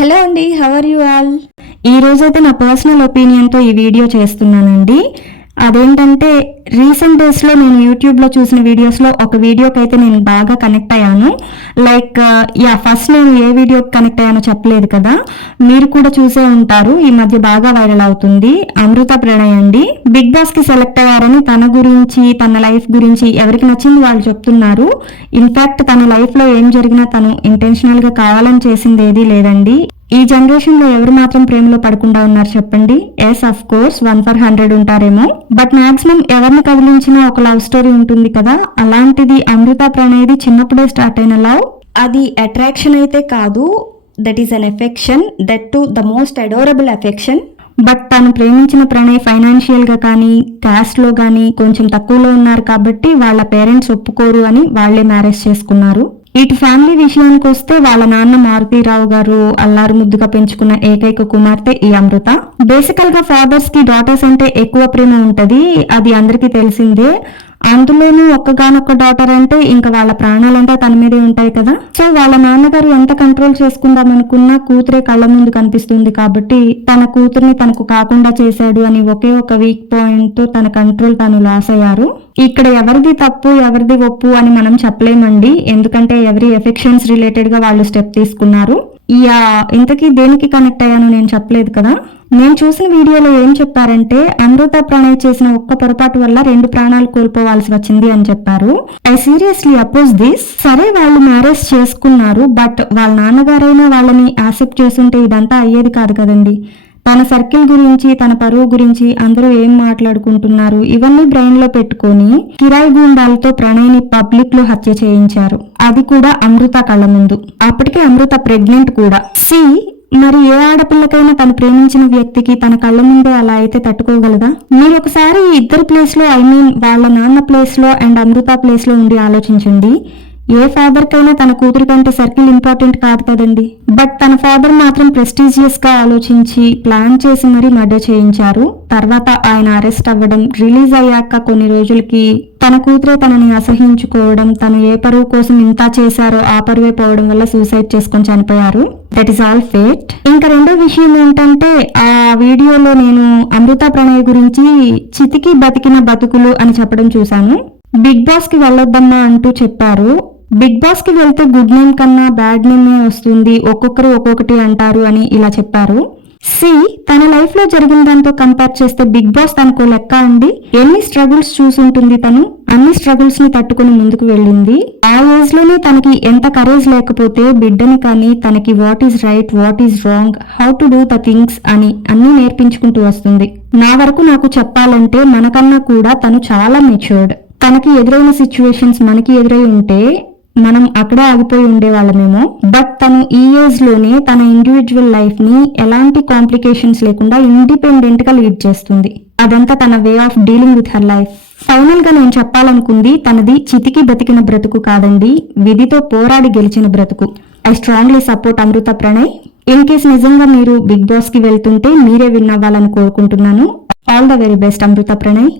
Hello అండి, how are you all? ఈ రోజైతే నా పర్సనల్ ఒపీనియన్తో ఈ వీడియో చేస్తున్నానండి. అదేంటంటే రీసెంట్ డేస్లో నేను యూట్యూబ్లో చూసిన వీడియోస్లో ఒక వీడియోకి అయితే నేను బాగా కనెక్ట్ అయ్యాను. లైక్ ఫస్ట్ నేను ఏ వీడియోకి కనెక్ట్ అయ్యానో చెప్పలేదు కదా, మీరు కూడా చూసే ఉంటారు. ఈ మధ్య బాగా వైరల్ అవుతుంది అమృత ప్రణయ్ అండి. బిగ్ బాస్ కి సెలెక్ట్ అయ్యారని తన గురించి, తన లైఫ్ గురించి ఎవరికి నచ్చింది వాళ్ళు చెప్తున్నారు. ఇన్ఫాక్ట్ తన లైఫ్ లో ఏం జరిగినా తను ఇంటెన్షనల్ గా కావాలని చేసింది ఏదీ లేదండి. ఈ జనరేషన్ లో ఎవరు మాత్రం ప్రేమలో పడకుండా ఉన్నారు చెప్పండి? ఎస్, అఫ్ కోర్స్ 1 for 100 ఉంటారేమో, బట్ మాక్సిమం ఎవరిని కదిలించినా ఒక లవ్ స్టోరీ ఉంటుంది కదా. అలాంటిది అమృత ప్రణయ్ది చిన్నప్పుడే స్టార్ట్ అయిన లవ్. అది అట్రాక్షన్ అయితే కాదు, that is an affection, that to the most adorable affection. But తను ప్రేమించిన ప్రణయ్ ఫైనాన్షియల్ గా కానీ, కాస్ట్ లో కానీ కొంచెం తక్కువలో ఉన్నారు కాబట్టి వాళ్ళ పేరెంట్స్ ఒప్పుకోరు అని వాళ్లే మ్యారేజ్ చేసుకున్నారు. ఇటు ఫ్యామిలీ విషయానికి వస్తే వాళ్ళ నాన్న మారుతీరావు గారు అల్లారు ముద్దుగా పెంచుకున్న ఏకైక కుమార్తె ఈ అమృత. బేసికల్ గా ఫాదర్స్ కి డాటర్స్ అంటే ఎక్కువ ప్రేమ ఉంటది, అది అందరికీ తెలిసిందే. అందులోనూ ఒక్కగానొక్క డాటర్ అంటే ఇంకా వాళ్ళ ప్రాణాలంతా తన మీదే ఉంటాయి కదా. సో వాళ్ళ నాన్నగారు ఎంత కంట్రోల్ చేసుకుందాం అనుకున్నా కూతురే కళ్ళ ముందు కనిపిస్తుంది కాబట్టి తన కూతుర్ని తనకు కాకుండా చేశాడు అని ఒకే ఒక వీక్ పాయింట్ తో తన కంట్రోల్ తను లాస్ అయ్యారు. ఇక్కడ ఎవరిది తప్పు ఎవరిది ఒప్పు అని మనం చెప్పలేమండి, ఎందుకంటే ఎవరి ఎఫెక్షన్స్ రిలేటెడ్ గా వాళ్ళు స్టెప్ తీసుకున్నారు. ఇంతకీ దేనికి కనెక్ట్ అయ్యాను నేను చెప్పలేదు కదా. నేను చూసిన వీడియోలో ఏం చెప్పారంటే అమృత ప్రణయ్ చేసిన ఒక్క పొరపాటు వల్ల 2 ప్రాణాలు కోల్పోవాల్సి వచ్చింది అని చెప్పారు. I seriously oppose this. సరే వాళ్ళు మ్యారేజ్ చేసుకున్నారు, బట్ వాళ్ళ నాన్నగారైనా వాళ్ళని యాక్సెప్ట్ చేస్తుంటే ఇదంతా అయ్యేది కాదు కదండి. తన సర్కిల్ గురించి, తన పరువు గురించి అందరూ ఏం మాట్లాడుకుంటున్నారు ఇవన్నీ బ్రెయిన్ లో పెట్టుకొని కిరాయి గూండాలతో ప్రణయ్ని పబ్లిక్ లో హత్య చేయించారు, అది కూడా అమృత కళ్ళ ముందు. అప్పటికే అమృత ప్రెగ్నెంట్ కూడా. మరి ఏ ఆడపిల్లకైనా తను ప్రేమించిన వ్యక్తికి తన కళ్ళ ముందే అలా అయితే తట్టుకోగలదా? మీరు ఒకసారి ఇద్దరు ప్లేస్ లో, వాళ్ళ నాన్న ప్లేస్ లో అండ్ అమృత ప్లేస్ లో ఉండి ఆలోచించండి. ఏ ఫాదర్ కైనా తన కూతురు కంటే సర్కిల్ ఇంపార్టెంట్ కాదు కదండి. బట్ తన ఫాదర్ మాత్రం ప్రెస్టీజియస్ గా ఆలోచించి ప్లాన్ చేసి మరీ మర్డర్ చేయించారు. తర్వాత ఆయన అరెస్ట్ అవ్వడం, రిలీజ్ అయ్యాక కొన్ని రోజులకి తన కూతురే తనని అసహించుకోవడం, తను ఏ పరువు కోసం ఇంత చేశారో ఆ పరువే పోవడం వల్ల సూసైడ్ చేసుకొని చనిపోయారు. That is all fate. ఇంకా రెండో విషయం ఏంటంటే ఆ వీడియోలో నేను అమృత ప్రణయ్ గురించి చితికి బతికిన బతుకులు అని చెప్పడం చూశాను. బిగ్ బాస్ కి వెళ్ళొద్దమ్మా అంటూ చెప్పారు. బిగ్ బాస్ కి వెళ్తే గుడ్ నేమ్ కన్నా బ్యాడ్ నేమే వస్తుంది, ఒక్కొక్కరు ఒక్కొక్కటి అంటారు అని ఇలా చెప్పారు. తన లైఫ్ లో జరిగిన దాంతో కంపేర్ చేస్తే బిగ్ బాస్ తనకు లెక్క అండి. ఎన్ని స్ట్రగుల్స్ చూసుంటుంది తను, అన్ని స్ట్రగుల్స్ ని తట్టుకుని ముందుకు వెళ్ళింది. ఆ ఏజ్ లోనే తనకి ఎంత కరేజ్ లేకపోతే బిడ్డని కానీ తనకి what is right, what is wrong, how to do the things అని అన్ని నేర్పించుకుంటూ వస్తుంది. నా వరకు నాకు చెప్పాలంటే మనకన్నా కూడా తను చాలా మెచ్యూర్డ్. తనకి ఎదురైన సిచ్యువేషన్స్ మనకి ఎదురై ఉంటే మనం అక్కడే ఆగిపోయి ఉండేవాళ్ళమేమో. బట్ తను ఈ ఏజ్ లోనే తన ఇండివిజువల్ లైఫ్ ని ఎలాంటి కాంప్లికేషన్స్ లేకుండా ఇండిపెండెంట్ గా లీడ్ చేస్తుంది. అదంతా తన way of dealing with her life. Final గా నేను చెప్పాలనుకుంది తనది చితికి బతికిన బ్రతుకు కాదండి, విధితో పోరాడి గెలిచిన బ్రతుకు. I strongly support Amrutha Pranay. In case నిజంగా మీరు బిగ్ బాస్ కి వెళ్తుంటే మీరే విన్ అవ్వాలని కోరుకుంటున్నాను. All the very best Amrutha Pranay.